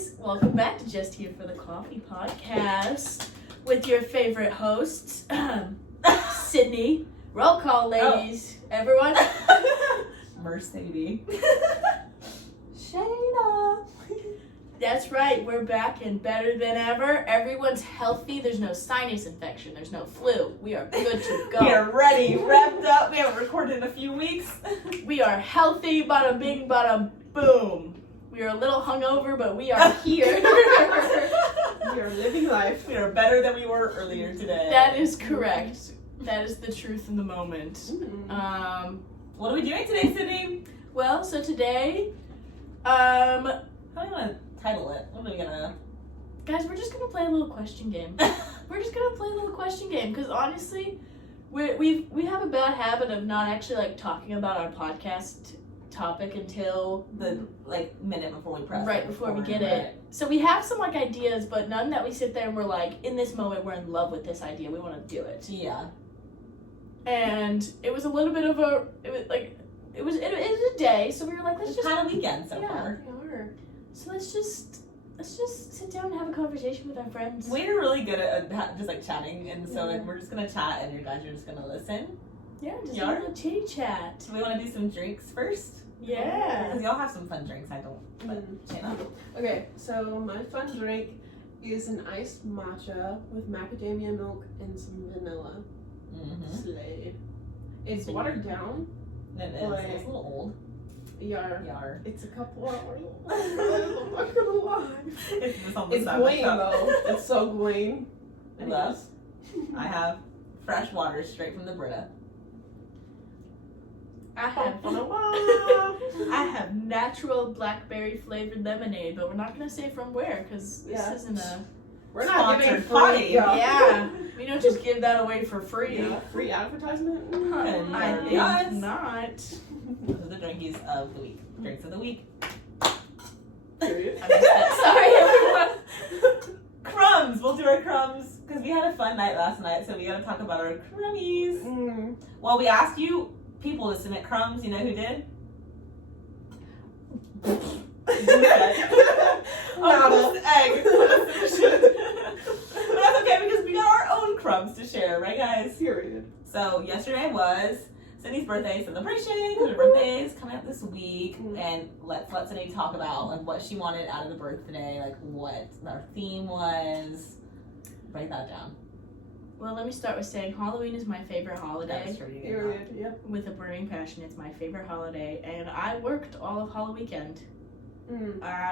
guys. Welcome back to Just Here for the Coffee podcast with your favorite hosts, Sydney. Roll call, ladies. Oh. Everyone. Mercedes. Shayna. That's right. We're back and better than ever. Everyone's healthy. There's no sinus infection. There's no flu. We are good to go. We are ready, wrapped up. We haven't recorded in a few weeks. We are healthy. Bada bing, bada boom. We are a little hungover, but we are here. We are living life. We are better than we were earlier today. That is correct. That is the truth in the moment. What are we doing today, Sydney? Well, so today, how do you want to title it? What are we gonna... Guys, we're just gonna play a little question game. We're just gonna play a little question game, because honestly, we have a bad habit of not actually, like, talking about our podcast topic until the minute before we press right before we get it. So we have some ideas, but none that we sit there and we're like, in this moment we're in love with this idea, we want to do it. Yeah. And it was a little bit of a it was a day, so we were like, let's just kind of weekend so far. So let's just sit down and have a conversation with our friends. We're really good at just chatting, and so we're just gonna chat and you guys are just gonna listen. Yeah, just a little chitty chat. Do we want to do some drinks first? Yeah. Because y'all have some fun drinks, I don't. But Shayna. Okay, so my fun drink is an iced matcha with macadamia milk and some vanilla. Slay. It's watered down. It is. It's a little old. Yar. It's a couple hours old. I'm not gonna lie. It's green though. It's so green. Love. I have fresh water straight from the Brita. I have natural blackberry flavored lemonade, but we're not gonna say from where because this isn't a. We're not giving free. Yeah, we don't just give that away for free. Yeah, free advertisement. I think not. Those are the drinkies of the week. Drinks of the week. Period. Sorry, everyone. Crumbs. We'll do our crumbs because we had a fun night last night, so we gotta talk about our crummies. Well, we asked you people to submit crumbs. You know who did? Egg. But that's okay because we got our own crumbs to share, right, guys? Period. So yesterday was Sydney's birthday celebration. Her birthday is coming up this week, and let's let Sydney talk about what she wanted out of the birthday, what our theme was. Break that down. Well, let me start with saying Halloween is my favorite holiday. That's true. Period. Yep. With a burning passion, it's my favorite holiday, and I worked all of Halloween weekend.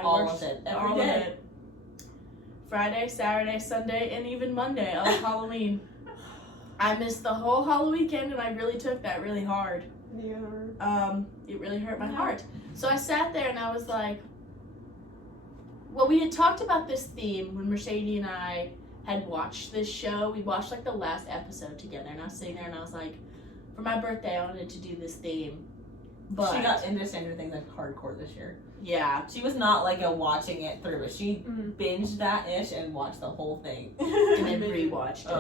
All of it. Every day. Friday, Saturday, Sunday, and even Monday of Halloween. I missed the whole Halloween weekend, and I really took that really hard. Yeah. It really hurt my heart. So I sat there and I was like, well, we had talked about this theme when Mercedes and I had watched this show. We watched the last episode together, and I was sitting there and I was like, for my birthday I wanted to do this theme. But she got into Stranger Things hardcore this year. Yeah. She was not watching it through, but she binged that ish and watched the whole thing. And then rewatched it.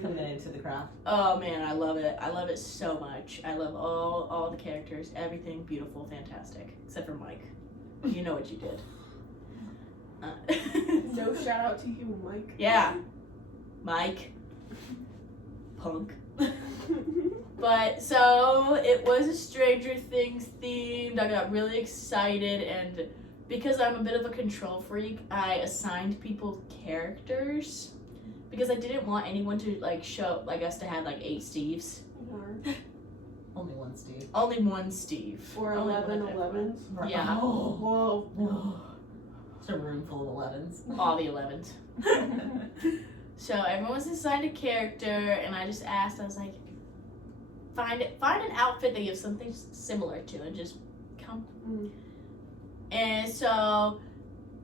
Committed to the craft. Oh man, I love it. I love it so much. I love all the characters, everything beautiful, fantastic. Except for Mike. You know what you did. No shout out to you, Mike. Yeah. Mike. Punk. But so it was a Stranger Things themed. I got really excited, and because I'm a bit of a control freak, I assigned people characters because I didn't want anyone to show us to have 8 Steves. Only one Steve. Only one Steve. Or 11 11s. Yeah. Oh. Whoa. It's a room full of 11s. All the 11s. So everyone was assigned a character, and I just asked. I was like, find an outfit that you have something similar to, and just come. And so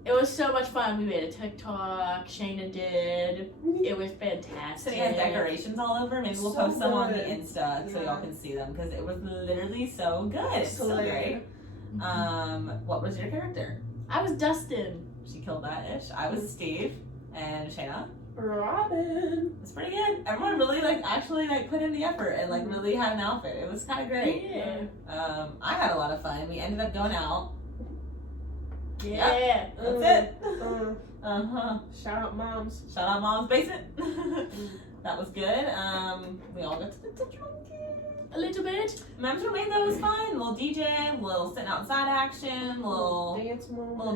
it was so much fun. We made a TikTok. Shayna did. It was fantastic. So we had decorations all over. Maybe we'll post some on the Insta so y'all can see them because it was literally so good. It's so great. What was your character? I was Dustin. She killed that ish. I was Steve. And Shayna? Robin. It's pretty good. Everyone really actually put in the effort and really had an outfit. It was kind of great. Yeah. I had a lot of fun. We ended up going out Yeah. That's it. Uh, shout out moms. Shout out Mom's Basement. That was good. We all got to drink A little bit. Mom's Roommate, that was fun. A little DJ, a little sitting outside action, little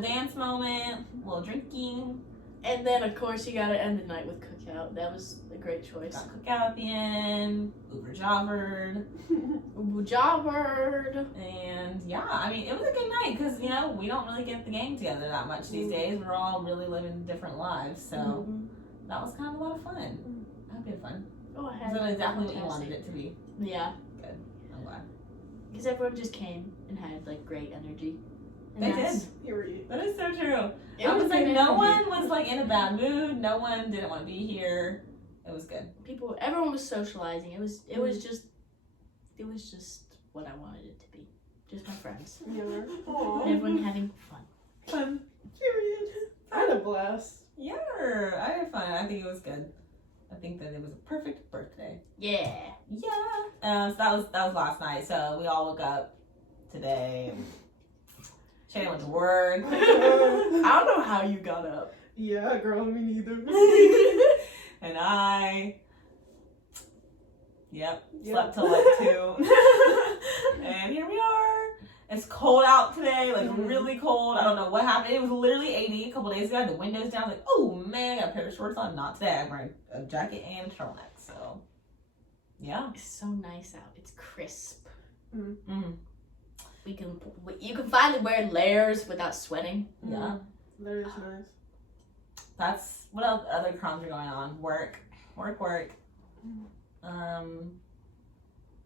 dance moment, a little drinking. And then, of course, you gotta end the night with cookout. That was a great choice. Got cookout at the end, Uber jobbered. Jobbered. And yeah, I mean, it was a good night because, you know, we don't really get the gang together that much these days. We're all really living different lives. So that was kind of a lot of fun. I hope you had fun. Oh, I had Is that exactly what you fantastic. wanted it to be? Yeah. Good. I'm glad. Because everyone just came and had, like, great energy. And They that's- did. Period. That is so true. It I was was like, good no energy. one was like in a bad mood. No one didn't want to be here. It was good. Everyone was socializing. It was just what I wanted it to be. Just my friends. Yeah. And Aww. everyone having fun. Fun. Period. I had a blast. Yeah, I had fun. I think it was good. I think that it was a perfect birthday. Yeah. Yeah. So that was last night. So we all woke up today. Shannon went to work. I don't know how you got up. Yeah, girl, me neither. And I, Yep. slept till like 2. And here we are. It's cold out today, like really cold. I don't know what happened. It was literally 80 a couple days ago. I had the windows down. Like, oh man, I got a pair of shorts on. Not today. I'm wearing a jacket and a turtleneck. So, yeah. It's so nice out. It's crisp. Mm. You can finally wear layers without sweating. Yeah. That is nice. That's what else, other crumbs are going on. Work.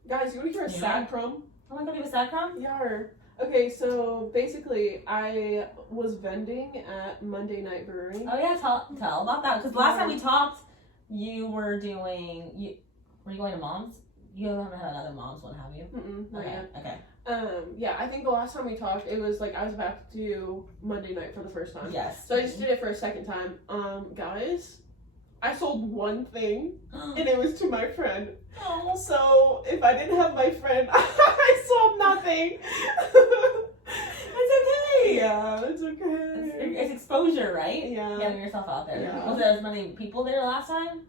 Guys, you want to hear a Yeah. sad crumb? Oh my god, you have a sad crumb? Yeah. Okay, so basically, I was vending at Monday Night Brewery. Oh yeah, tell about that. Because last time we talked, you were doing. Were you going to Mom's? You haven't had another Mom's one, have you? Mm-mm, not Okay. yet. Okay. Yeah, I think the last time we talked, it was like I was about to do Monday night for the first time. Yes. So I just did it for a second time. Guys, I sold one thing, and it was to my friend. Oh. So if I didn't have my friend, I sold nothing. It's okay. Yeah, it's okay. It's exposure, right? Yeah. Getting yourself out there. Yeah. Was there as many people there last time?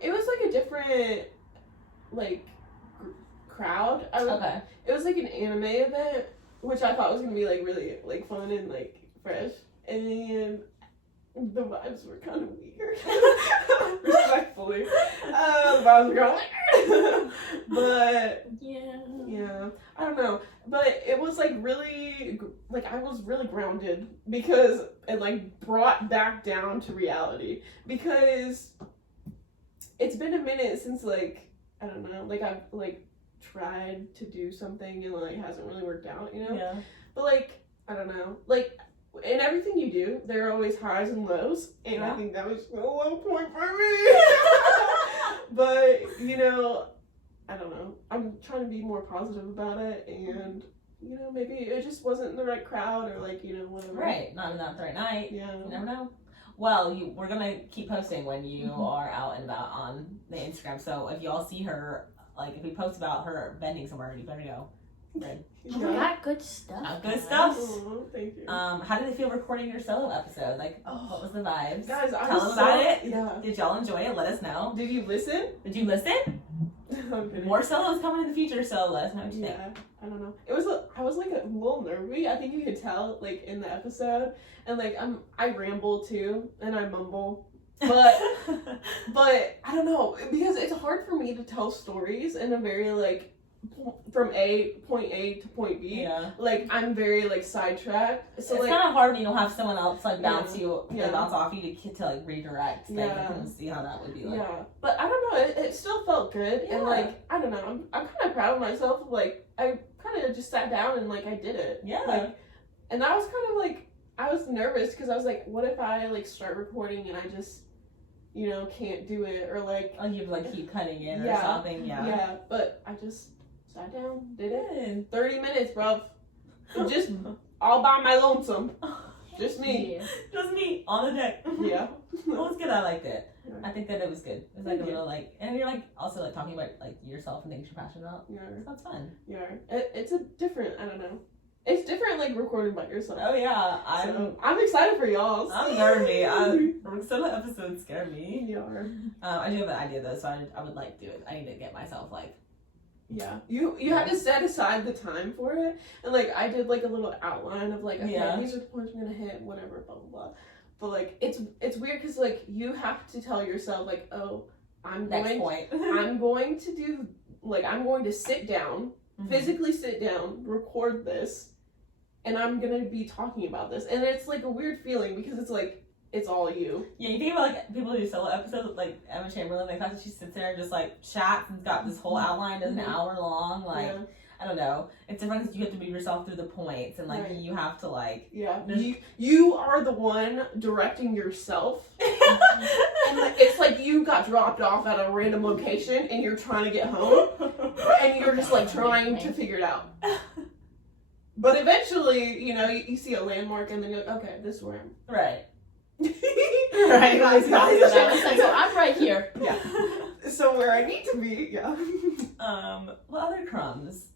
It was like a different, like, crowd. Okay. It was like an anime event, which I thought was gonna be like really like fun and like fresh, and then the vibes were kind of weird. Respectfully, the vibes were kind of weird. But yeah, I don't know. But it was like really, like I was really grounded because it like brought back down to reality because it's been a minute since like I don't know, like I've like tried to do something and like hasn't really worked out, you know? Yeah. But like, I don't know. Like in everything you do, there are always highs and lows, and Yeah. I think that was a low point for me. But, you know, I don't know. I'm trying to be more positive about it, and you know, maybe it just wasn't the right crowd or like, you know, whatever. Right. Not the right night. Yeah. You never know. Well, we're gonna keep posting when you are out and about on the Instagram. So if y'all see her, like if we post about her vending somewhere, you better go. Right. Oh, we got good stuff. Good guys. stuff. Oh, thank you. How did it feel recording your solo episode? Like, what was the vibes? Guys, I Tell was them about so- it. Yeah. Did y'all enjoy it? Let us know. Did you listen? Did you listen? I'm kidding. More solos coming in the future, so let us know what you think. Yeah, I don't know. I was like a little nervy. I think you could tell like in the episode, and like I ramble too, and I mumble, but I don't know because it's hard for me to tell stories in a very like from point A to point B. Yeah. Like I'm very like sidetracked. So it's like kind of hard when you don't have someone else like bounce Yeah. bounce off you to like redirect. Like, Yeah. I can see how that would be like. yeah, but I don't know. It still felt good, Yeah. and like I don't know. I'm kind of proud of myself. Like I kind of just sat down and like I did it. Yeah. Like, and that was kind of like I was nervous because I was like, what if I like start recording and I just, you know, can't do it or like Oh, you like keep cutting in Yeah. or something. yeah. But I just sat down, did it. Good. 30 minutes, bro. Just all by my lonesome. Just me. Yeah. Just me on the deck. Yeah. It was good. I liked it. Yeah. I think that it was good. It was like Thank a you. little like, and you're like also like talking about like yourself and things you're passionate about. Yeah. So that's fun. Yeah. It's a different. I don't know. It's different, like, recording by yourself. Oh yeah, I'm excited for y'all. I'm nervy. Some episodes scare me. You are. I do have an idea though, so I would like do it. I need to get myself like. Yeah, you have to set aside the time for it, and like I did like a little outline of like, okay, these are the points I'm gonna hit, whatever, blah blah blah. But like it's weird because like you have to tell yourself like, oh, I'm going to do like I'm going to sit down, physically sit down, record this, and I'm gonna be talking about this, and it's like a weird feeling because it's like. It's all you. Yeah, you think about like people who do solo episodes, like Emma Chamberlain. The fact that she sits there and just like chats and got this whole outline, does an hour long. Like I don't know. It's different because you have to move yourself through the points, and like you have to like. Yeah, you are the one directing yourself, and like, it's like you got dropped off at a random location, and you're trying to get home, and you're just like trying to figure it out. But eventually, you know, you see a landmark, and then you're like, okay, this is where I'm. Right. Right, So I'm right here. Yeah. So where I need to be, yeah. What other crumbs?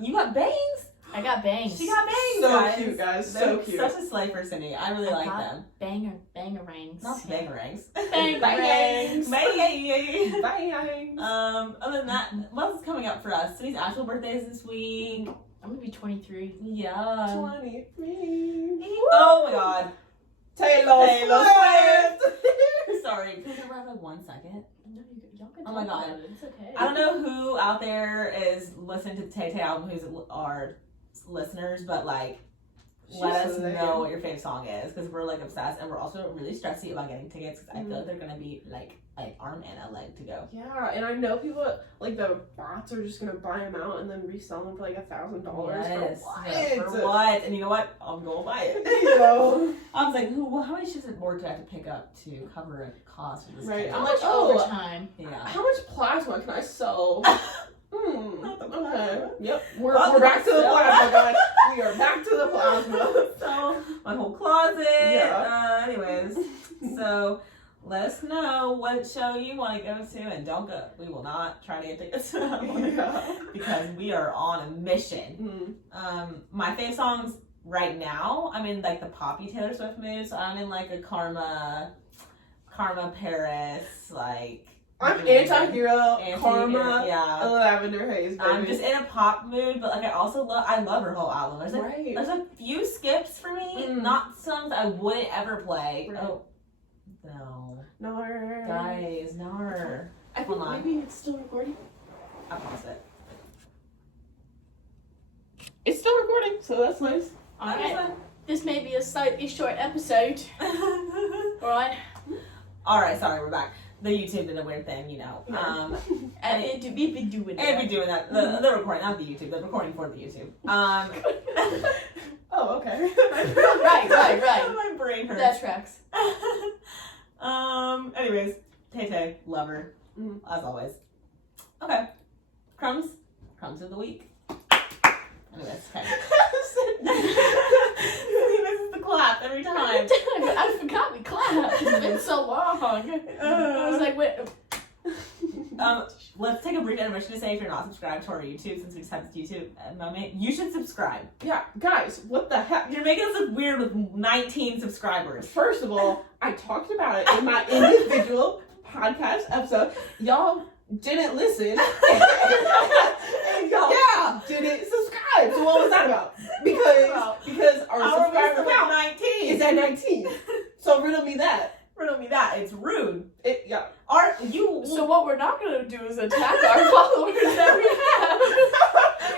You got bangs? I got bangs. She got bangs, So guys. cute, guys. They're So cute. Such a slay for Cindy. I really like them. Bangerangs. Not bangerangs. Bangerangs. Bangerangs. Bangerangs. Other than that, what's coming up for us? Cindy's actual birthday is this week. I'm gonna be 23. Yeah. 23. Oh my god. Taylor Swift. Sorry, can we wrap like 1 second? No, y'all can Oh my talk god. about it. It's okay. I don't know who out there is listening to the Tay Tay album who's our listeners, but like, let us know what your favorite song is because we're like obsessed and we're also really stressy about getting tickets because I feel like they're gonna be like an arm and a leg to go. Yeah, and I know people like the bots are just gonna buy them out and then resell them for like $1,000. Yes. For what? Yeah, for what? And you know what? I'm gonna buy it. You know. I was like, how many shifts of work do I have to pick up to cover a cost for this? Right. ticket? I'm How like, much oh, overtime? Yeah. How much plasma can I sell? Not the Okay. plasma. Yep. We're back to the plasma, guys. We are back to the plasma. So my whole closet. Yeah. Anyways, so let us know what show you want to go to, and don't go. We will not try to get tickets to that one because we are on a mission. My favorite songs right now, I'm in like the poppy Taylor Swift mood, so I'm in like a Karma Paris, like. I'm anti-hero, Karma, yeah. Lavender Haze, baby. I'm just in a pop mood, but like I love her whole album. There's a few skips for me, not songs I wouldn't ever play. Right. Oh, no. No. Guys, no. I think maybe it's still recording. I paused it. It's still recording, so that's nice. Alright. This may be a slightly short episode. Alright. Alright, sorry, we're back. The YouTube did a weird thing, you know. And we've been doing that. And we're doing that. The recording, not the YouTube. The recording for the YouTube. Oh, okay. Right. My brain hurts. That tracks. Anyways, Tay Tay, love her, as always. Okay, crumbs of the week. Anyways, okay. He misses the clap every time. I forgot we clapped. It's been so long. I was like, wait. Let's take a brief intermission to say if you're not subscribed to our YouTube, since we just had this YouTube moment, you should subscribe. Yeah, guys, what the heck? You're making us look weird with 19 subscribers. First of all, I talked about it in my individual podcast episode. Y'all didn't listen. And y'all didn't subscribe. So what was that about? Because our subscriber count 19 is at 19. So riddle me that. Riddle me that. It's rude. Yeah. So what we're not going to do is attack our followers that we have.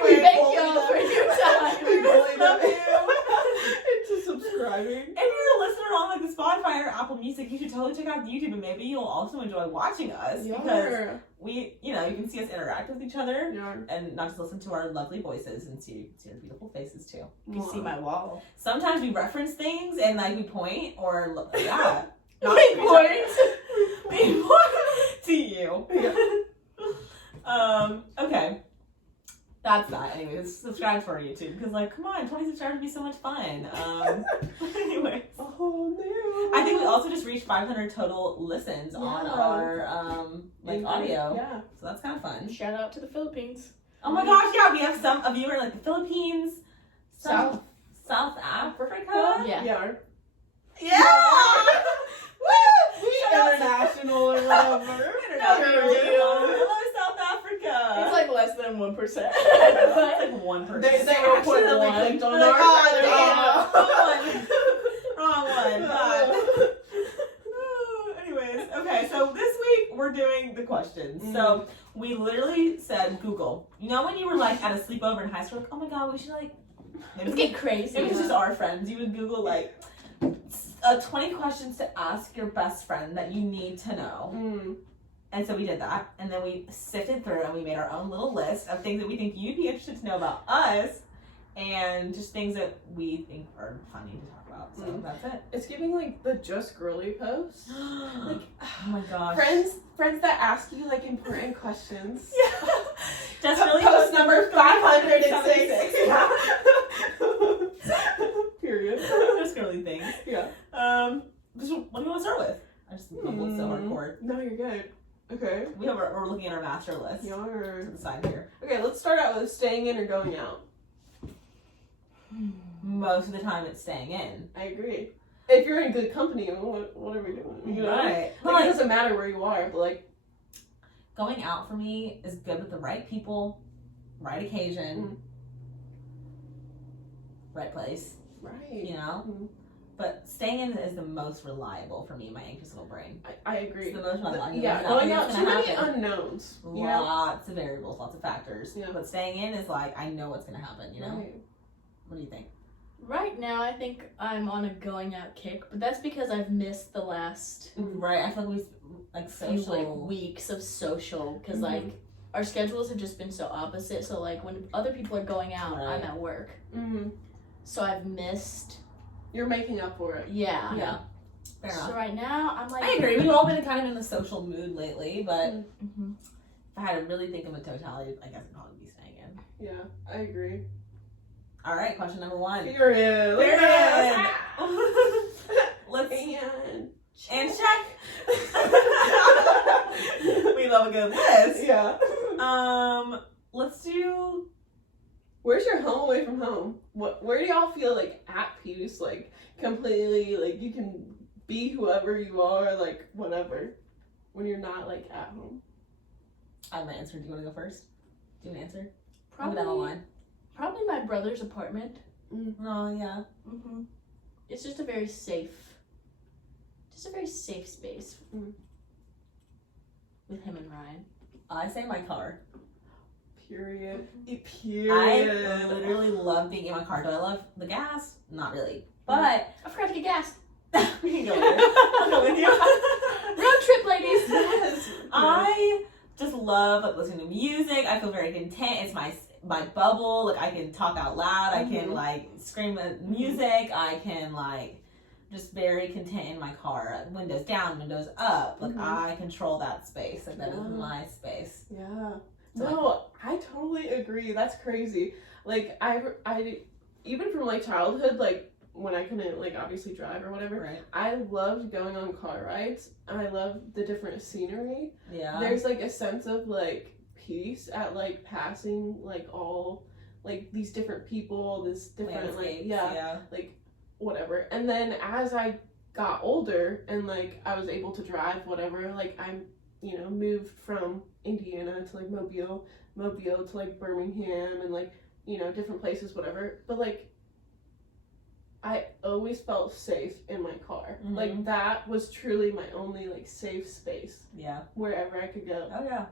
We thank y'all for your time. We really love you. Into subscribing. If you're a listener on like the Spotify or Apple Music, you should totally check out the YouTube, and maybe you'll also enjoy watching us because we, you can see us interact with each other and not just listen to our lovely voices and see our beautiful faces too. You can see my wall. Sometimes we reference things and like we point or We point to you. Okay. That's that. Anyways, subscribe to our YouTube because, like, come on, 20 subscribers would be so much fun. Anyways, I think we also just reached 500 total listens on our audio. Yeah. So that's kind of fun. Shout out to the Philippines. Oh my gosh, yeah, we have some of you are like the Philippines, South. South Africa? Yeah. Yeah. Yeah! Woo! International or whatever. Hello, South Africa. It's like less than 1%. It's like 1%. They accidentally clicked on They're our Wrong one. God. Anyways, okay, so this week we're doing the questions. So we literally said Google. You know when you were like at a sleepover in high school, like, oh my god, we should like Let's get crazy. It was just our friends. You would Google like 20 questions to ask your best friend that you need to know. And so we did that. And then we sifted through and we made our own little list of things that we think you'd be interested to know about us and just things that we think are funny to talk about. So that's it. It's giving like the just girly post. Like, oh my gosh. Friends that ask you like important questions. Yeah. Just really post number 506. Yeah. Period. Just girly things. Yeah. What do you want to start with? I just mumbled so hardcore. No, you're good. Okay. We're looking at our master list. You're... To the side here. Okay, let's start out with staying in or going out. Most of the time it's staying in. I agree. If you're in good company, what are we doing? You know? Right. Like, it doesn't matter where you are, but like... Going out for me is good with the right people, right occasion, right place. Right. You know? But staying in is the most reliable for me, my anxious little brain. I agree. It's the most reliable. Yeah, going out, too many unknowns. Lots of variables, lots of factors. Yeah. But staying in is like, I know what's going to happen, you know? Right. What do you think? Right now, I think I'm on a going out kick, but that's because I've missed the last Right, I feel like few weeks of social, because like our schedules have just been so opposite. So like when other people are going out, I'm at work. So I've missed. You're making up for it. Yeah. Yeah. Fair enough. So right now, I'm like. I agree. We've all been kind of in the social mood lately, but if I had to really think of a totality, I guess I'd probably be staying in. Yeah, I agree. All right, question number 1. Period. Period. Let's and check. We love a good list. Yeah. Let's do. Where's your home away from home? Where do y'all feel like at peace? Like completely, like you can be whoever you are, like whatever. When you're not like at home. I have my answer. Do you want to go first? Do you have an answer? Probably down the line. Probably my brother's apartment. Oh yeah. It's just a very safe space with him and Ryan. I say my car. Period. I literally love being in my car. Do I love the gas? Not really. But I forgot to get gas. we can go with you. I'll go with you. Road trip, ladies. Yes. I just love listening to music. I feel very content. It's my bubble. Like I can talk out loud. I can like scream at music. I can like just very content in my car. Windows down, windows up. Like I control that space. Like that is my space. Yeah. No, I totally agree. That's crazy. Like I even from like childhood, like when I couldn't like obviously drive or whatever, Right. I loved going on car rides. I loved the different scenery. Yeah. There's like a sense of like peace at like passing like all like these different people, this different like like whatever. And then as I got older and like I was able to drive whatever, like I'm moved from Indiana to like Mobile to like Birmingham and like different places whatever, but like I always felt safe in my car. Like that was truly my only like safe space. Yeah. Wherever I could go. Oh yeah.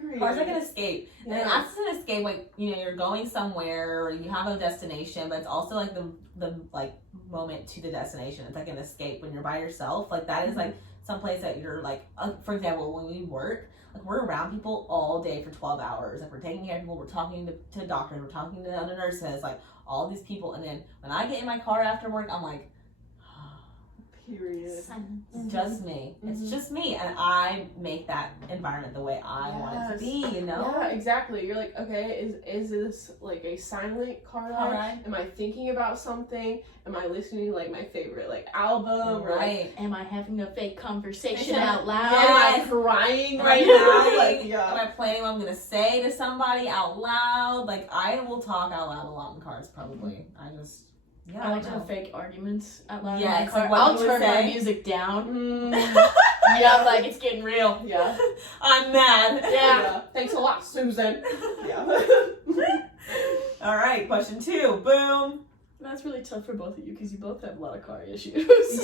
Period. Car's like an escape. Yeah. And that's an escape, like, you're going somewhere or you have a destination, but it's also like the like moment to the destination. It's like an escape when you're by yourself. Like that is like some place that you're like, for example, when we work, like we're around people all day for 12 hours. Like we're taking care of people, we're talking to doctors, we're talking to other nurses, like all these people. And then when I get in my car after work, I'm like, Period. It's just me. It's just me, and I make that environment the way I want it to be. You know? Yeah, exactly. You're like, okay, is this like a silent car ride? Am I thinking about something? Am I listening to like my favorite like album? Or, Right. Am I having a fake conversation out loud? Am I crying Am right I now? crying? Like, yeah. Am I planning what I'm gonna say to somebody out loud? Like, I will talk out loud a lot in cars, probably. I like to have fake arguments out loud Yes, in my car. like what I'll you would turn my say. music down. Mm, Yeah, like it's getting real. yeah. I'm mad. Yeah. Thanks a lot, Susan. Yeah. All right, question 2. Boom. That's really tough for both of you because you both have a lot of car issues. Yes.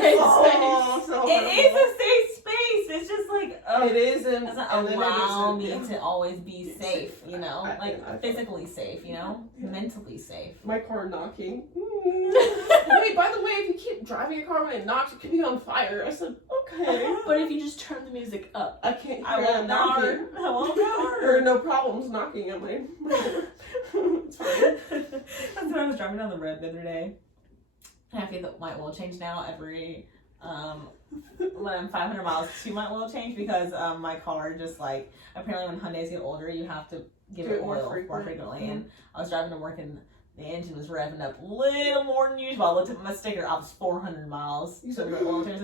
Safe Oh, space. so It is a safe space. It's just like, It is, and doesn't and then it allow me isn't, yeah. to always be safe, you know? I Like, physically safe, you know? Yeah. Mentally safe. My car knocking. Wait, by the way, if you keep driving your car when it knocks, it could be on fire. I said, okay. But if you just turn the music up. I can't I hear won't it knocking. I won't There are no problems knocking at my It's fine. That's when I was driving down the road the other day. And I have to get my oil change now every when I'm 500 miles to my oil change because my car just like apparently when Hyundais get older you have to give Do it it more oil more frequently. frequent. And I was driving to work and the engine was revving up a little more than usual. I looked at my sticker, I was 400 miles. You So said, the oil change.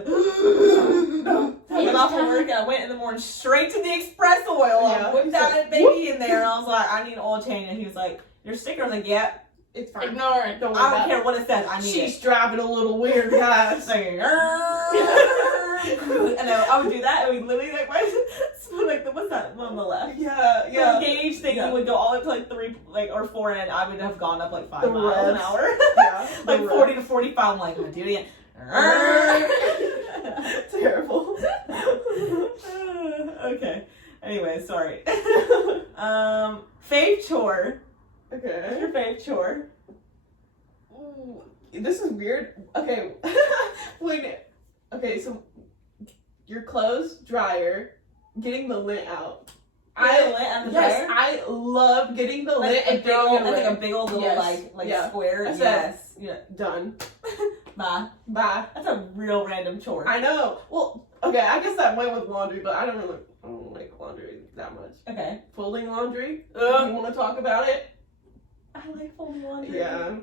no. I got off from work and I went in the morning straight to the express oil. Yeah. I whipped that baby in there and I was like, I need an oil change. And he was like, your sticker? I was like, yeah. It's fine. Ignore it. Don't worry I don't about care it. what it says. I need She's it. driving a little weird, guys. It's like, and I would do that, and we literally like what's that one on the left? Yeah, The gauge thing Yeah. would go all the way to like 3 or 4, and I would have gone up like 5 The miles an revs. hour, Yeah, like the 40 to 45. I'm like, I'm gonna do it again. Terrible. Okay. Anyway, sorry. Fave chore. What's Okay. your fave chore? Ooh, this is weird. Okay. Okay, so your clothes dryer, getting the lint out. Yes, I love getting the like lint a and big throwing old, it like away. a big old little Yes. like Yeah. square. I said- Yes. Yeah. Done. Bye. Bye. That's a real random chore. I know. Well, okay, I guess that went with laundry, but I don't like laundry that much. Okay. Folding laundry. You want to talk about it? I like folding laundry. Yeah.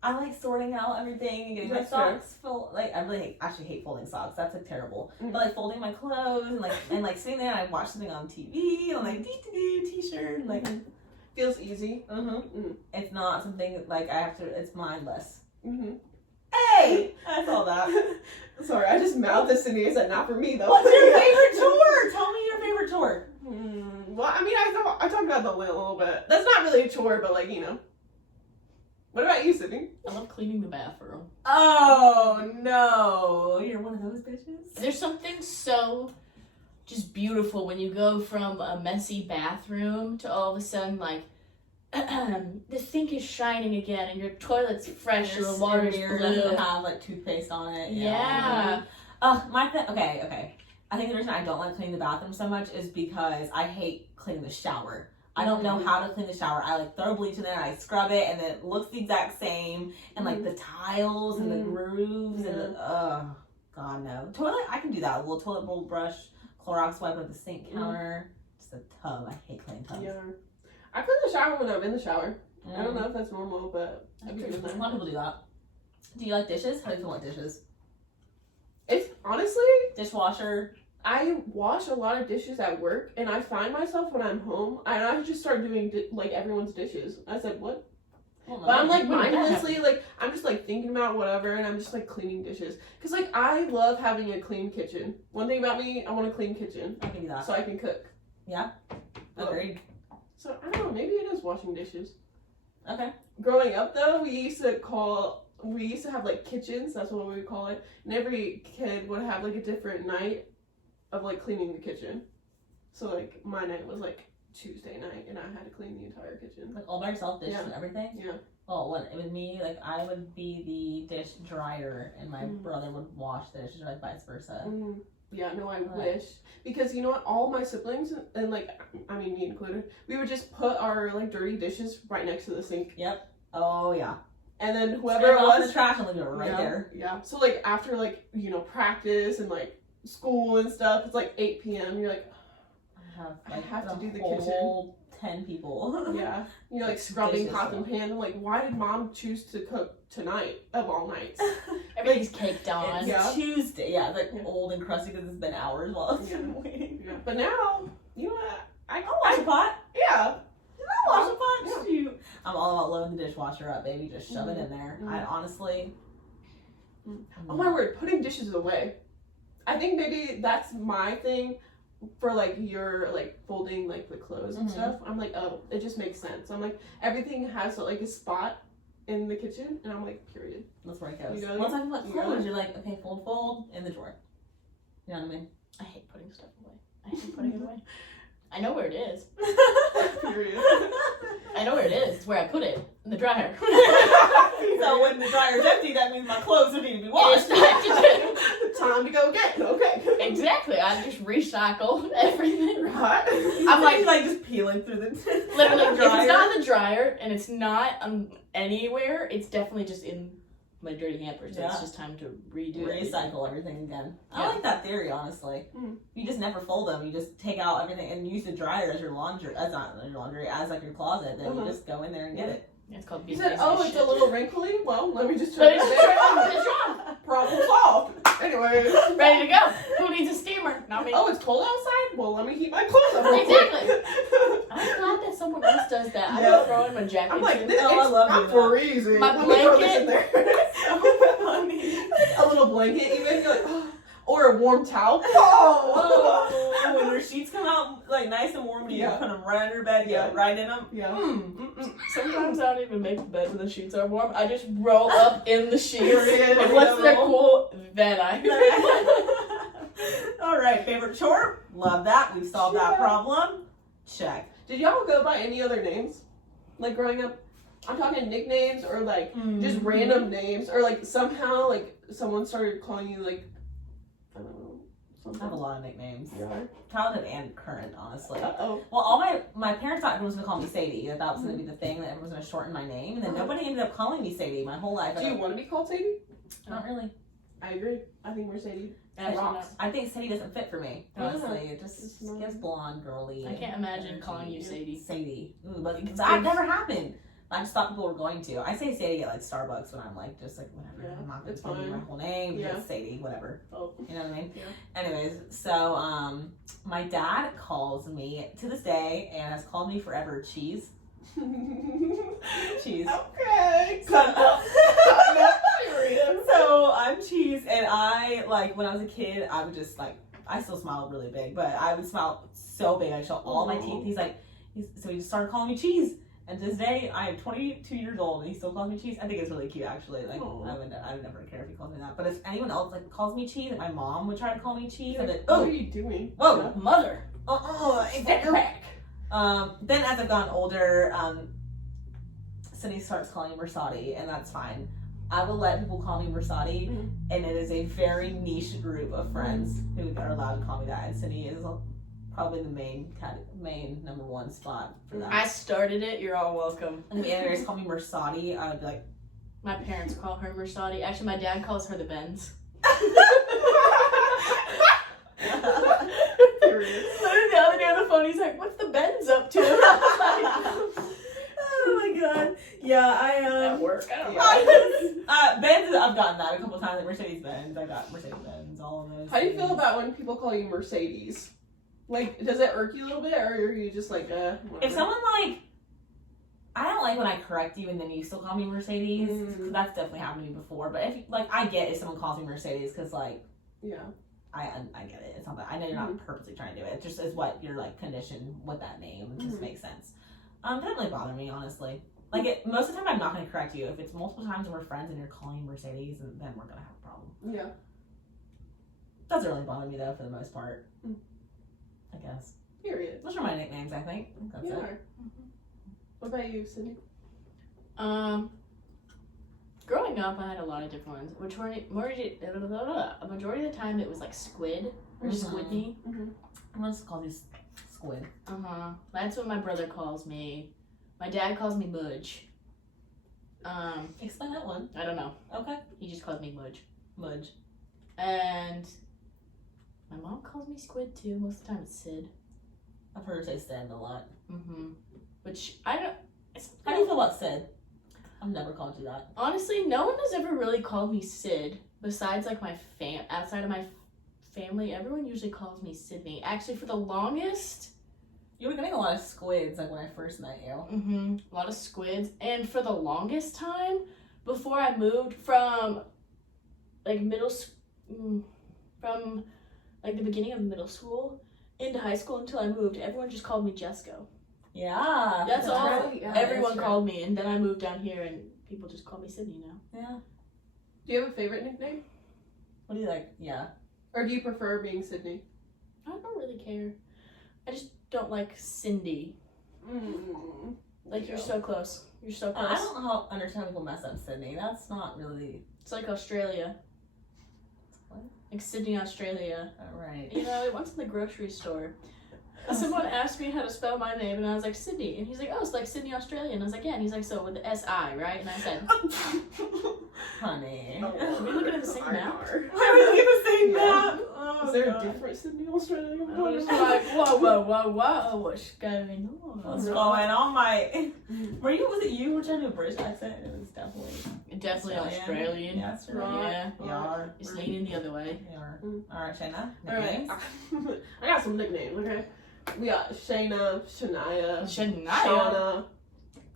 I like sorting out everything and getting That's my socks full. Like I really actually hate folding socks. That's like terrible. Mhm. But like folding my clothes and like sitting there and I watch something on TV and I'm like t-shirt and like Feels easy. mm-hmm. It's not something like I have to. It's mindless. Mm-hmm. Hey, I saw that. Sorry, I just mouthed this to me. I said not for me though. What's your favorite chore? Tell me your favorite chore. Well, I mean, I talked about the lint a little bit. That's not really a chore, but like, you know. What about you, Sydney? I love cleaning the bathroom. Oh no, you're one of those bitches. There's something so just beautiful when you go from a messy bathroom to all of a sudden like the sink is shining again and your toilet's fresh and the water's mirror blue. doesn't have like toothpaste on it. Yeah. Okay. I think the reason I don't like cleaning the bathroom so much is because I hate cleaning the shower. I don't know how to clean the shower. I like throw bleach in there and I scrub it and then it looks the exact same and like the tiles and the grooves and the God no. Toilet I can do that. A little toilet bowl brush, Clorox wipe at the sink counter, just a tub. I hate cleaning tubs. Yeah. I clean the shower when I'm in the shower. I don't know if that's normal, but I be doing A that. lot of people do that. Do you like dishes? How do you feel about dishes? It's honestly, Dishwasher. I wash a lot of dishes at work, and I find myself when I'm home, I just start doing like everyone's dishes. I said what? Well, But I'm like when did that mindlessly, like I'm just like thinking about whatever, and I'm just like cleaning dishes. Cause like I love having a clean kitchen. One thing about me, I want a clean kitchen I can do that. so I can cook. Agreed. So I don't know, maybe it is washing dishes. Okay. Growing up though, we used to have like kitchens. That's what we would call it, and every kid would have like a different night of like cleaning the kitchen. So like my night was like Tuesday night, and I had to clean the entire kitchen. Like all by yourself, dishes Yeah. and everything? Yeah. Well, when it was me, like I would be the dish dryer and my brother would wash the dishes, or like vice versa. Yeah, no, I Right. wish. Because you know what? All my siblings, and like, I mean, me included, we would just put our like dirty dishes right next to the sink. Oh yeah. and then Spit whoever it it off in was, the trash and leave it right yeah, there. Yeah. So like after like practice and like school and stuff, it's like 8 p.m. You're like, I have to do the whole 10 people. yeah. You're like scrubbing Dishes pots and pans. I'm like, why did mom choose to cook tonight of all nights? Everything's caked on. It's Yeah. Tuesday. Yeah, it's like old and crusty because it's been hours while it's been waiting. Yeah. But now, you know what? I'll wash a pot. Yeah. I'll wash a pot. Yeah. Shoot. I'm all about loading the dishwasher up, baby. Just shove it in there. I honestly. Oh my word, putting dishes away. I think maybe that's my thing for like your like folding like the clothes and stuff. I'm like, oh, it just makes sense. I'm like, everything has like a spot in the kitchen, and I'm like, period. That's where it goes. You Once I put you clothes, you're like, okay, fold in the drawer. You know what I mean? I hate putting stuff away. I hate putting it away. I know where it is. Period. I know where it is. It's where I put it. In the dryer. So when the dryer's empty, that means my clothes would need to be washed. Time to go get it. Okay. Exactly. I just recycle everything. Right. I'm like just peeling through the Literally, the if dryer. it's not in the dryer and it's not anywhere, it's definitely just in my dirty hamper. So it's just time to redo it. Recycle everything again. Yeah. I like that theory, honestly. You just never fold them. You just take out everything and use the dryer as your laundry. That's not your laundry, as like your closet. Then you just go in there and get it. It's called You being said, lazy oh, as it's shit. a little wrinkly? Well, let me just Let turn me it just turn it down. on. It's on. Problem solved. Anyways. Ready to go. Who needs a steamer? Not me. Oh, it's cold outside? Well, let me heat my clothes up real Exactly. quick. I'm glad that someone else does that. I Yeah. don't throw in my jacket. I'm like, too. this Oh, I it's love not doing freezing. My Let me throw this in blanket- there. So funny. A little blanket even. You're like, oh. Or a warm towel. Oh. Oh, when your sheets come out like nice and warm, you Yeah. put them right on your bed, Yeah. get right in them. Yeah. Sometimes I don't even make the bed when the sheets are warm. I just roll up in the sheets. Period. And once they're cool, then I. All right, favorite chore? Love that. We've solved that Yeah. problem. Check. Did y'all go by any other names? Like growing up? I'm talking nicknames or like just random names or like somehow like someone started calling you like, I don't know, something. I have a lot of nicknames. Yeah. Childhood and current, honestly. Uh-oh. Well, all my parents thought everyone was going to call me Sadie. That was going to be the thing, that everyone was going to shorten my name. And then nobody ended up calling me Sadie my whole life. Do you want to be called Sadie? Not really. I agree. I think we're Sadie. Actually, Rocks. I think Sadie doesn't fit for me, honestly. It just It's not. gives blonde, girly. I can't imagine energy. calling you Sadie. Sadie. Ooh, but that never happened. I just thought people were going to. I say Sadie at like Starbucks when I'm like, just like whatever. Yeah, I'm not going it's to tell you my fine. whole name. Yeah. Just Sadie, whatever. Oh. You know what I mean? Yeah. Anyways, so my dad calls me to this day and has called me forever Cheese. Cheese. Okay. So I'm Cheese, and I like when I was a kid, I would just like I still smiled really big, but I would smile so big I show all my teeth. So he just started calling me Cheese, and to this day I am 22 years old, and he still calls me Cheese. I think it's really cute, actually. Like I would never care if he calls me that, but if anyone else like calls me Cheese, and my mom would try to call me Cheese, I'd be like, What oh, are you doing? whoa, Mother. Step back. Then as I've gotten older, Cindy starts calling me Versati, and that's fine. I will let people call me Versati, and it is a very niche group of friends who are allowed to call me that. And Cindy is probably the main number one spot for that. I started it. You're all welcome. And if others call me Versati, I would be like, My parents call her Versati. Actually, my dad calls her the Benz. The other day on the phone, he's like, "What's the Benz up to?" oh my god. Yeah, At work, I don't know. Benz, I've gotten that a couple times. Like Mercedes Benz, I got Mercedes Benz, all of those. How do you feel things. about when people call you Mercedes? Like, does it irk you a little bit, or are you just like, whatever? If someone like, I don't like when I correct you and then you still call me Mercedes. 'Cause that's definitely happened to me before. But if like, I get if someone calls me Mercedes because like, Yeah. I get it. It's not that I know you're not purposely trying to do it. It just is what you're like conditioned with that name. It just makes sense. It doesn't really bother me, honestly. Like most of the time, I'm not going to correct you. If it's multiple times and we're friends and you're calling Mercedes, then we're going to have a problem. Yeah. Doesn't really bother me though, for the most part. I guess. Period. Those are my nicknames. I think that's You it. are. What about you, Cindy? Growing up, I had a lot of different ones. A majority of the time, it was like Squid or Squidney. I'm going to call these Squid. That's what my brother calls me. My dad calls me Mudge. Explain that one. I don't know. Okay. He just calls me Mudge. Mudge. And my mom calls me Squid too. Most of the time it's Sid. I've heard her say Sid a lot. Which I don't. How do you feel about Sid? I've never called you that. Honestly, no one has ever really called me Sid besides like my outside of my family. Everyone usually calls me Sydney. Actually, for the longest. You were getting a lot of squids like when I first met you. A lot of squids. And for the longest time, before I moved from like from like the beginning of middle school into high school until I moved, everyone just called me Jesco. Yeah. That's all right. Yeah, everyone that's called me. And then I moved down here and people just call me Sydney now. Yeah. Do you have a favorite nickname? What do you like? Yeah. Or do you prefer being Sydney? I don't really care. I just don't like Cindy. Like, you're so close. You're so close. I don't understand people mess up Sydney. That's not really. It's like Australia. What? Like Sydney, Australia. Right. You know, once in the grocery store, someone asked me how to spell my name, and I was like, Sydney. And he's like, oh, it's like Sydney, Australia. And I was like, yeah. And he's like, so with the S-I, right? And I said, Honey. are we looking at the same map? Why are we looking at the same map? Is there a different Sydney, Australia? I was like, whoa, what's going on? What's going on, my? Was it you who were trying to do a British accent? It was definitely Australian. Yeah, Australian. Yeah. It's leaning the other way. Alright, Shayna. Alright. I got some nicknames, okay? We got Shayna, Shania, Shania. Shauna,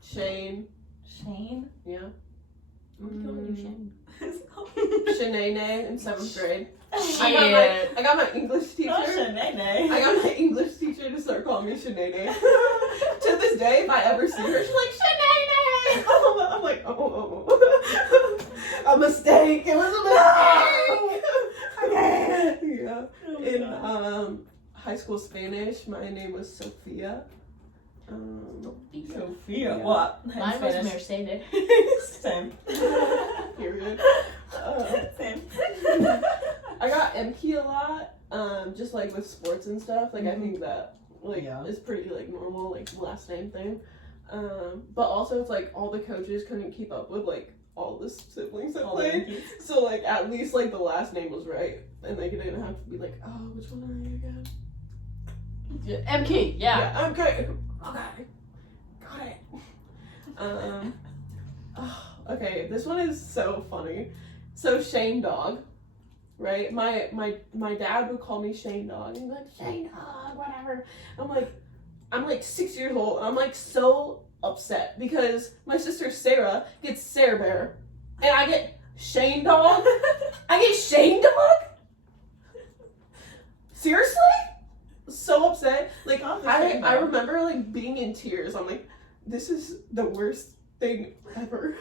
Shane. Shane? Yeah. Shane. Shanae in 7th grade. Shit. I got my English teacher. Oh, Shanae. I got my English teacher to start calling me Shanae. To this day, if I ever see her, she's like, Shanae! I'm like, oh. A mistake. It was a mistake. Yeah. In high school Spanish, my name was Sophia. Sophia. Yeah. What? Mine was Mercedes. Same. Period. Same. I got MK a lot, just like with sports and stuff. Like I think that is pretty like normal, like last name thing. But also it's like all the coaches couldn't keep up with like all the siblings that played. So like at least like the last name was right, and like it didn't have to be like, oh, which one are you again? MK, yeah. I'm good. Okay, got it. Okay, this one is so funny. So Shane Dog, right? My dad would call me Shane Dog. He'd be like, Shane Dog, whatever. I'm like 6 years old. And I'm like so upset because my sister Sarah gets Sarah Bear, and I get Shane Dog. I get Shane Dog. Seriously? So upset. Like I remember like being in tears. I'm like, this is the worst thing ever.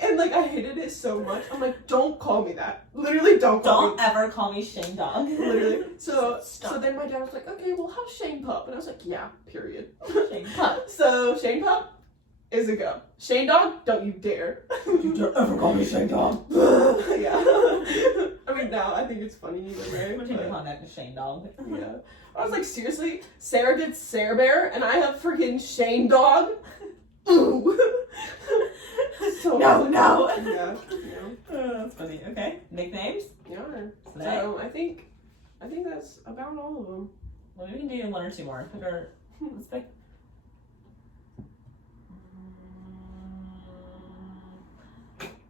And like I hated it so much. I'm like, don't call me that. Literally, don't ever call me Shane Dog. Literally. So then my dad was like, okay, well, how's Shane Pup? And I was like, yeah, period. Shane Pup. So Shane Pup is a go. Shane Dog, don't you dare. You don't ever call me Shane Dog. Yeah. I mean, now I think it's funny either way. What do you call that? Shane Dog. Yeah. I was like, seriously? Sarah gets Sarah Bear, and I have freaking Shane Dog? Ooh. So No. Yeah. That's funny. Okay. Nicknames? Yeah. So I think that's about all of them. Well, we can do one or two more. Let's pick.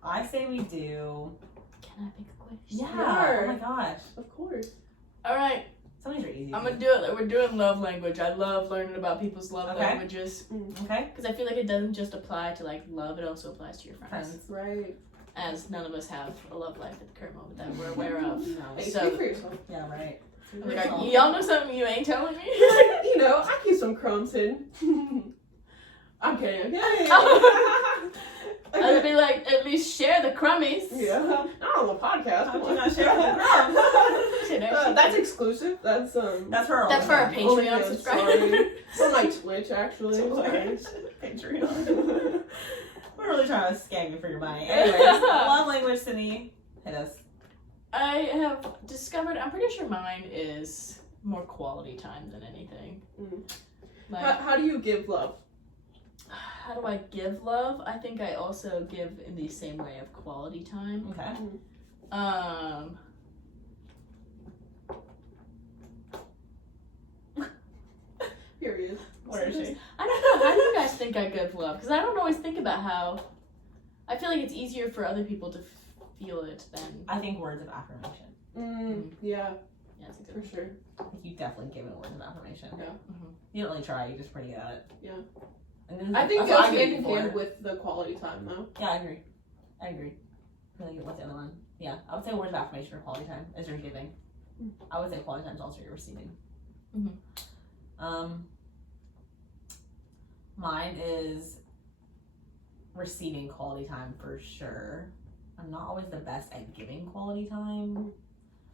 I say we do. Can I pick a question? Yeah. Sure. Oh my gosh. Of course. All right. Some of these are easy. I'm gonna do it. We're doing love language. I love learning about people's love languages Okay. because I feel like it doesn't just apply to like love; it also applies to your friends. Right. As none of us have a love life at the current moment that we're aware of. No. Hey, So- speak for yourself. Yeah, right. I'm like, y'all know something you ain't telling me? You know, I keep some crumbs hidden. I'm kidding. I would be like, at least share the crummies. Yeah. Not on the podcast. How Come do on. you not share the crumbs? That's exclusive. That's That's for That's for our only Patreon on- subscribers. sorry. It's on my Twitch, actually. Sorry. Patreon. We're really trying to scam you for your money. Anyways, love language, Sydney. Hit us. I have discovered, I'm pretty sure mine is more quality time than anything. Mm. Like, How do you give love? how how do I give love? I think I also give in the same way of quality time. Okay. Period. Where is she? I don't know. How do you guys think I give love? Because I don't always think about how. I feel like it's easier for other people to feel it than. I think words of affirmation. Yeah, Yeah, it's a good for one. sure. You definitely given words of affirmation. Yeah. You don't really try. You're just pretty good at it. Yeah. And then I think it that's what goes I hand do in for. hand with the quality time, though. Yeah, I agree. I feel like what's the other one? Yeah, I would say words of affirmation or quality time is your giving. I would say quality time is also your receiving. Mine is receiving quality time for sure. I'm not always the best at giving quality time.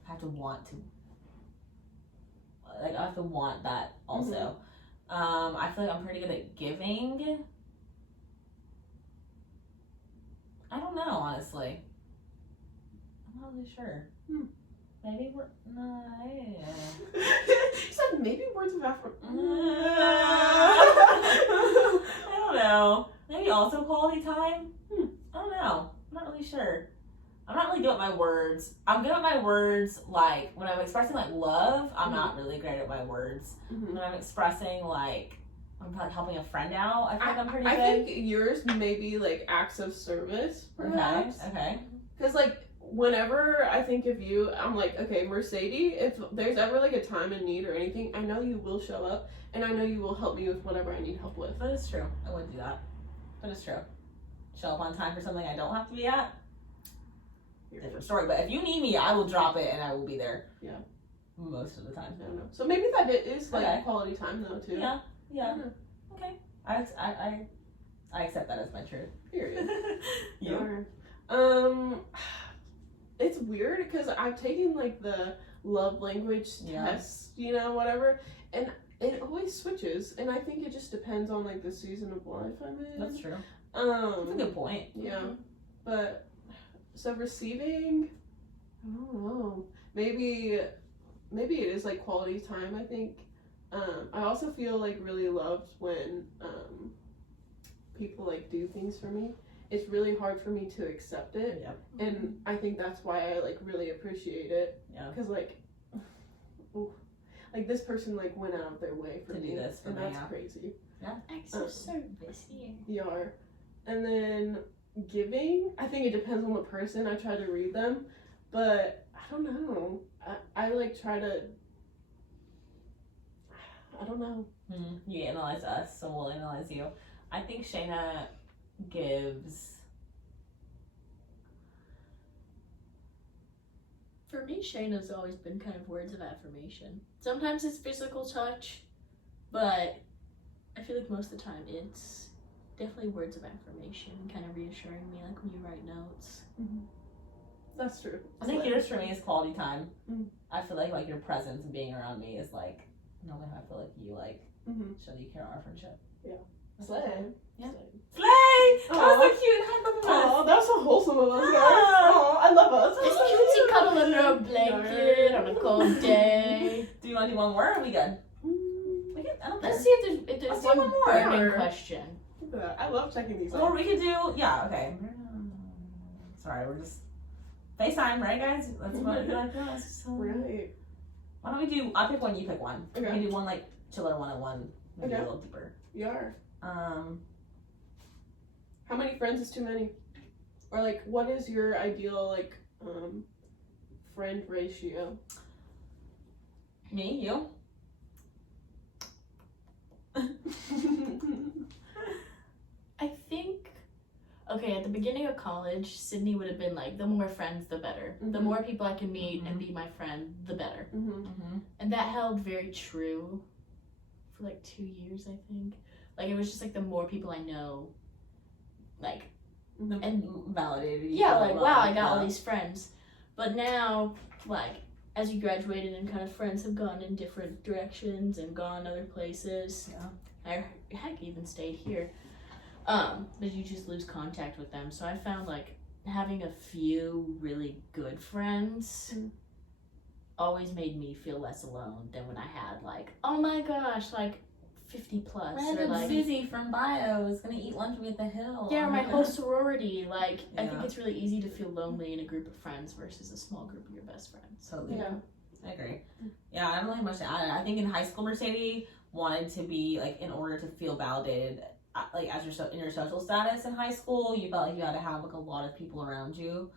I have to want to. Like I have to want that also. I feel like I'm pretty good at giving. I don't know, honestly. I'm not really sure. Maybe we're You said maybe words of affirmation. I don't know. Maybe also quality time. I don't know. I'm not really sure. I'm not really good at my words. I'm good at my words like when I'm expressing like love. I'm not really great at my words. When I'm expressing like I'm like helping a friend out, I think I'm pretty good. I think yours may be like acts of service, perhaps. Okay. Because like whenever I think of you, I'm like, okay, Mercedes, if there's ever like a time in need or anything, I know you will show up and I know you will help me with whatever I need help with. That is true. I wouldn't do that. That is true. Show up on time for something I don't have to be at. Different story. But if you need me, I will drop it and I will be there. Yeah. Most of the time. I don't know. So maybe that is like Okay. quality time though too. Yeah. I Yeah. don't know. Okay. I accept that as my truth. Period. You? It's weird because I've taken like the love language test, you know, whatever, and it always switches, and I think it just depends on like the season of life I'm in. That's true. That's a good point. Yeah, but so receiving, I don't know. Maybe it is like quality time. I think. I also feel like really loved when people like do things for me. It's really hard for me to accept it, and I think that's why I like really appreciate it. Yeah. Because like, like this person like went out of their way for To me, do this for and me, that's yeah. crazy. Acts of service, yeah. Yeah. And then giving, I think it depends on the person. I try to read them, but I don't know. I like try to. I don't know. You analyze us, so we'll analyze you. I think Shayna gives. For me, Shayna's always been kind of words of affirmation. Sometimes it's physical touch, but I feel like most of the time it's definitely words of affirmation, kind of reassuring me, like when you write notes. That's true. I think yours for me is quality time. Mm-hmm. I feel like your presence and being around me is like normally how I feel like you like show that you care about our friendship. Yeah. That's Slay. Yeah. Slay. Slay! That was so cute. Hi, both of us. Oh, that was so wholesome of us, guys. Oh, I love us. It's cutesy cuddle under a blanket on a cold day. Do you want to do one more or are we good? We can, I don't care. Let's see if there's Let's do one one more. burning question. Look at that. I love checking these Or out. we could do, yeah, okay. Sorry, we're just FaceTime, right, guys? That's what we like us. So, Right. why don't we do? I'll pick one. You pick one. Okay. We can do one like chiller one and one maybe a Okay. little deeper. You are. How How many friends is too many? Or like, what is your ideal like friend ratio? Me, you. I think, okay, at the beginning of college, Sydney would have been like, the more friends, the better. The Mhm. more people I can meet and be my friend, the better. Mm-hmm. And that held very true for like 2 years, I think. Like, it was just like the more people I know, like, and Validated. You yeah, feel like, wow, I got yeah. all these friends. But now, like, as you graduated and kind of friends have gone in different directions and gone other places. Yeah. I heck even stayed here. But you just lose contact with them. So I found like having a few really good friends always made me feel less alone than when I had like, oh my gosh, like 50 plus. Random or like, Susie from bio is gonna eat lunch with me at the hill. yeah, or my whole sorority. Like, I Yeah. think it's really easy to feel lonely in a group of friends versus a small group of your best friends. Totally. Yeah. I agree. Yeah, I don't really have much to add. I think in high school, Mercedes wanted to be like, in order to feel validated, like as in your social status in high school, you felt like you had to have like a lot of people around you.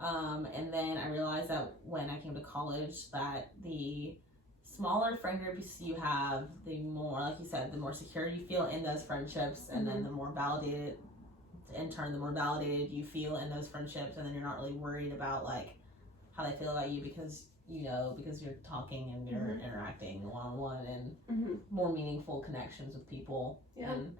And then I realized that when I came to college, that the smaller friend groups you have, the more, like you said, the more secure you feel in those friendships, and then the more validated, in turn, the more validated you feel in those friendships, and then you're not really worried about like how they feel about you because you're talking and you're interacting one-on-one and more meaningful connections with people. Yeah. And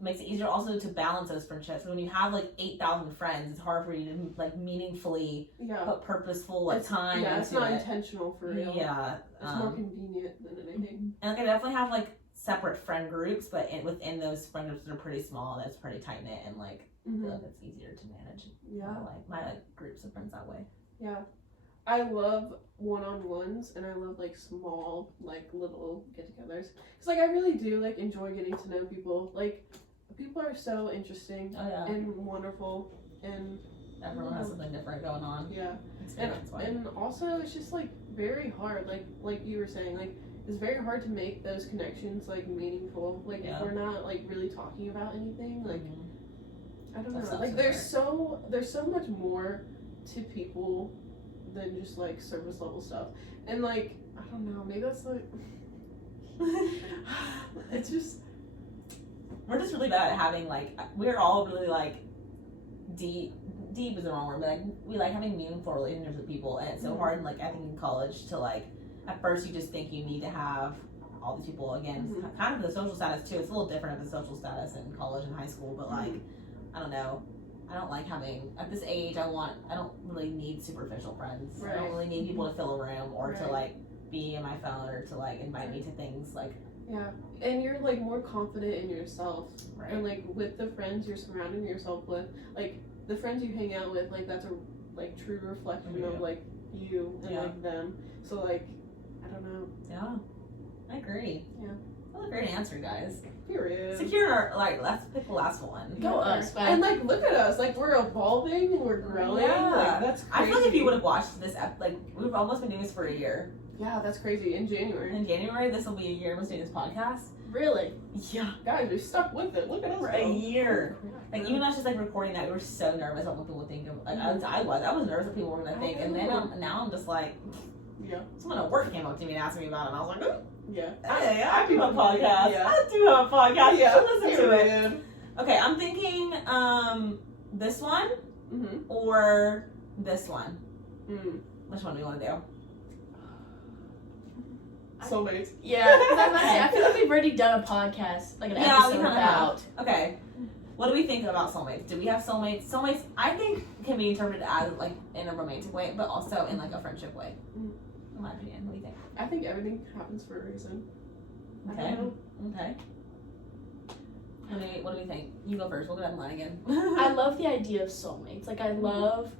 it makes it easier also to balance those friendships. When you have like 8,000 friends, it's hard for you to like meaningfully put purposeful like time into it's not it. intentional for real. Yeah. It's more convenient than anything. And like I definitely have like separate friend groups, but within those friend groups they're pretty small, that's pretty tight knit, and like I feel like it's easier to manage. Yeah. My groups of friends that way. Yeah. I love one-on-ones, and I love like small, like little get-togethers. Cause like I really do like enjoy getting to know people. Like people are so interesting and wonderful, and everyone has something different going on. Yeah, and also it's just like very hard. Like you were saying, like it's very hard to make those connections like meaningful. Like if we're not like really talking about anything, like I don't know. Like there's so much more to people than just like surface level stuff, and like I don't know, maybe that's like it's just we're just really bad at having like we're all really like deep is the wrong word, but like we like having meaningful relationships with people, and it's so hard like I think in college to like at first you just think you need to have all these people again, kind of the social status too. It's a little different of the social status in college and high school, but like I don't know. I don't like having, at this age, I don't really need superficial friends. Right. I don't really need people to fill a room or to like be in my phone or to like invite me to things like. Yeah, and you're like more confident in yourself. Right. And like with the friends you're surrounding yourself with, like the friends you hang out with, like that's a like true reflection of like you and like them. So like, I don't know. Yeah, I agree. Yeah. That was a great answer, guys. Period. Secure, like, let's pick the last one. Go us. And like, look at us. Like, we're evolving and we're growing. Yeah. Like, that's crazy. I feel like if you would have watched this, like, we've almost been doing this for a year. Yeah, that's crazy. In January. In January, this will be a year of doing this podcast. Really? Yeah. Guys, we stuck with it. Look at us. For a year. Like, even us just, like, recording that, we were so nervous about what people would think of. Like, I was nervous what people were going to think. And then now I'm just like, someone at work came up to me and asked me about it, and I was like, oh. Yeah. I do have a podcast. Yeah. I do have a podcast. Yeah. You should listen to it. Okay, I'm thinking this one or this one. Which one do we want to do? Soulmates. Yeah, because I feel like we've already done a podcast, like an episode about. Okay. What do we think about soulmates? Do we have soulmates? Soulmates, I think, can be interpreted as like in a romantic way, but also in like a friendship way. In my opinion, what do you think? I think everything happens for a reason. Okay. Okay. What do we think? You go first. We'll go down the line again. I love the idea of soulmates. Like, I love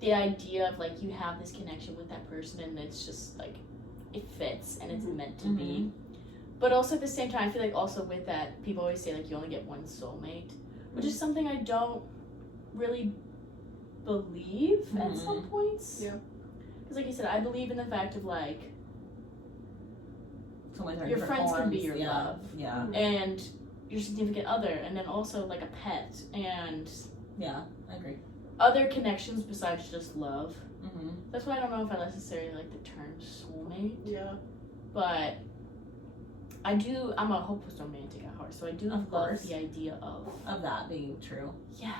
the idea of like you have this connection with that person, and it's just like it fits and it's meant to be. But also at the same time, I feel like also with that, people always say like you only get one soulmate, which is something I don't really believe at some points. Yeah. Because like you said, I believe in the fact of like your friends can be your love. Yeah. And your significant other, and then also like a pet, and yeah, I agree. Other connections besides just love. That's why I don't know if I necessarily like the term soulmate. Yeah. But I'm a hopeless romantic at heart, so I do love the idea of that being true. Yeah.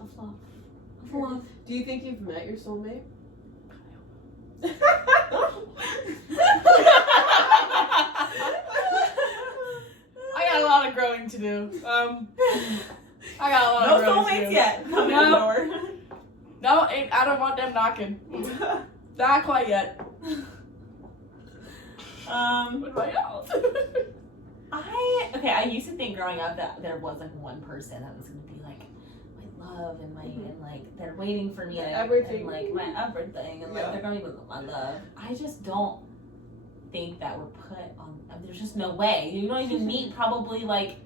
Of love. Of love. Do you think you've met your soulmate? I got a lot of growing to do. I got a lot of growing to do. No soulmates yet. Come in the door. No, I don't want them knocking. Not quite yet. What about y'all? I used to think growing up that there was like one person that was gonna be like my love and my and like they're waiting for me and everything and like my everything and like they're gonna be my love. I just don't think that we're put on. There's just no way. You don't even meet probably like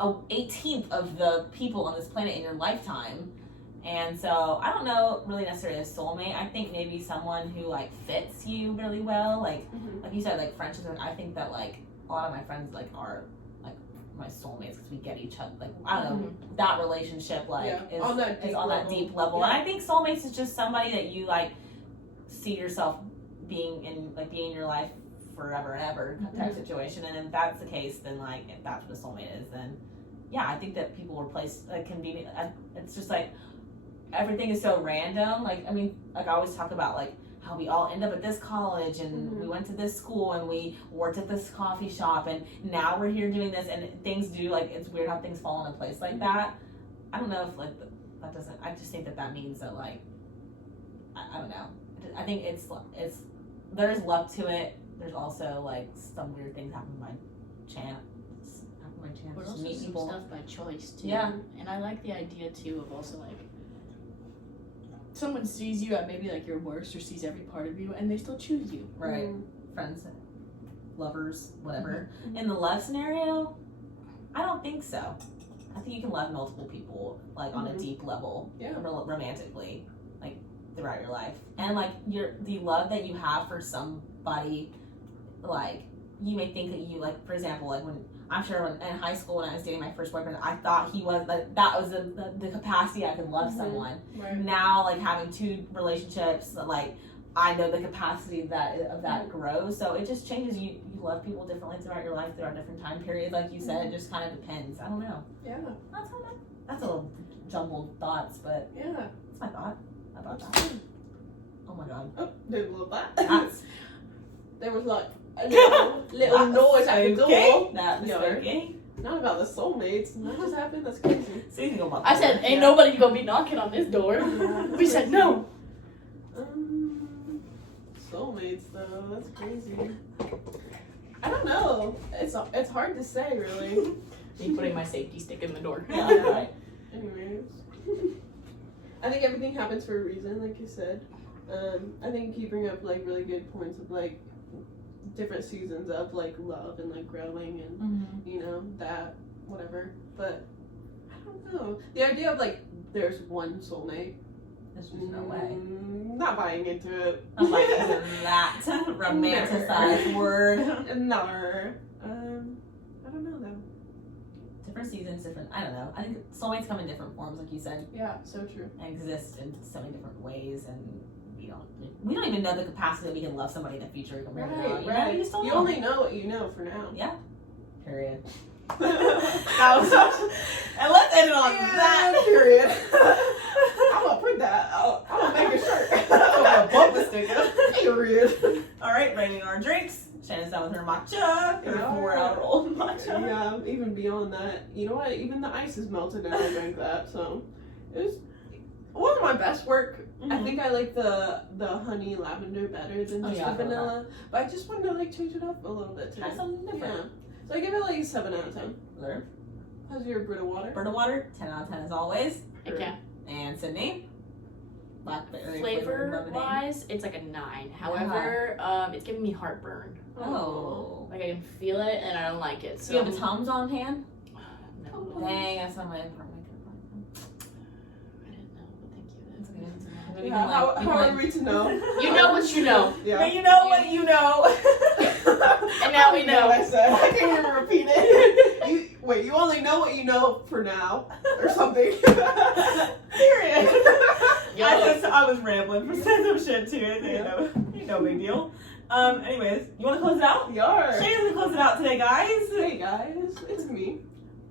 a 18th of the people on this planet in your lifetime. And so I don't know really necessarily a soulmate. I think maybe someone who like fits you really well. Like like you said, like friendships. I think that like a lot of my friends like are like my soulmates because we get each other. Like I don't know that relationship like is on that deep level. Yeah. And I think soulmates is just somebody that you like see yourself being in your life forever and ever type situation. And if that's the case, then like if that's what a soulmate is, then yeah, I think that people replace like can be. It's just like everything is so random. Like I mean, like I always talk about like how we all end up at this college and we went to this school and we worked at this coffee shop and now we're here doing this and things do like it's weird how things fall into place like that. I don't know if like that doesn't. I just think that means that like I don't know. I think it's there's luck to it. There's also like some weird things happen by chance. But to also meet some people. stuff by choice too. Yeah. And I like the idea too of also like someone sees you at maybe like your worst or sees every part of you and they still choose you. Right. Friends, lovers, whatever. In the love scenario, I don't think so. I think you can love multiple people like on a deep level, romantically, like throughout your life, and like the love that you have for somebody, like you may think that you like, for example, like when I'm sure when in high school when I was dating my first boyfriend, I thought he was like that was the capacity I could love someone. Right. Now like having 2 relationships, like I know the capacity of that grows, so it just changes. You love people differently throughout your life, throughout different time periods, like you said. It just kind of depends. I don't know. Yeah. That's a little jumbled thoughts, but Yeah. that's my thought about that. Oh my god. Oh, they love that. That's There was like a little noise at the door. That was okay. Not about the soulmates. What just happened? That's crazy. So you can go about I said, ain't nobody gonna be knocking on this door. We said no. Soulmates though, that's crazy. I don't know. It's hard to say really. Me putting my safety stick in the door. Yeah, right. Anyways, I think everything happens for a reason, like you said. I think you bring up like really good points of like different seasons of like love and like growing and you know that whatever. But I don't know. The idea of like there's one soulmate. There's just no way. Not buying into it. I'm like that romanticized word. Never. I don't know though. Different seasons, different. I don't know. I think soulmates come in different forms, like you said, Yeah, so true. and exist in so many different ways, and we don't even know the capacity that we can love somebody in the future compared to now. You know, you just don't know. only know what you know for now. Yeah. Period. And let's end it on that. period. I'm gonna print that. I'm gonna make a shirt. I'm gonna bumper sticker. Period. All right, rating our drinks. Shannon's done with her matcha, her 4-hour-old matcha. Yeah, even beyond that, you know what? Even the ice is melted and I drank that, so it was one of my best work. I think I like the honey lavender better than just the vanilla, but I just wanted to like change it up a little bit too. Try something different. Yeah. So I give it like a 7 out of 10. Learn. How's your Brita water? Brita water, 10 out of 10 as always. Okay. And Sydney? Blackberry Flavor wise, it's like a 9. However, it's giving me heartburn. Oh. Like I can feel it and I don't like it. So Do you have a Tums on hand? No. Dang, that's not my apartment. I didn't know, but thank you. It's okay. Yeah, how are we to know? You know what you know. Yeah. You know what you know. And now we know. What I said. I can't even repeat it. You only know what you know for now, or something. Period. Yo. I was rambling for some shit too. No big deal. Anyways, you want to close it out? Yar. Shannon's gonna close it out today, guys. Hey guys, it's me.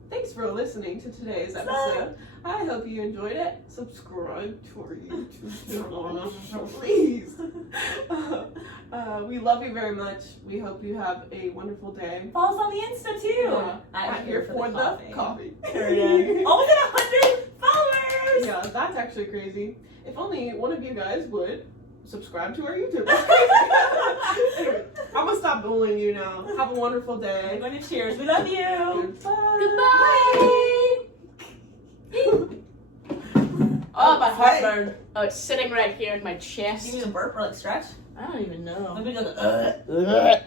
Thanks for listening to today's episode. I hope you enjoyed it. Subscribe to our YouTube channel, please. We love you very much. We hope you have a wonderful day. Follow us on the Insta too. Yeah. At here for the coffee. Period. Almost at 100 followers. Yeah, that's actually crazy. If only one of you guys would subscribe to our YouTube. That's crazy. Anyway, I'm gonna stop bullying you now. Have a wonderful I'm day. going to cheers. We love you. Goodbye. Goodbye. Oh, my heartburn. Oh, it's sitting right here in my chest. You need a burp or like stretch? I don't even know. Maybe like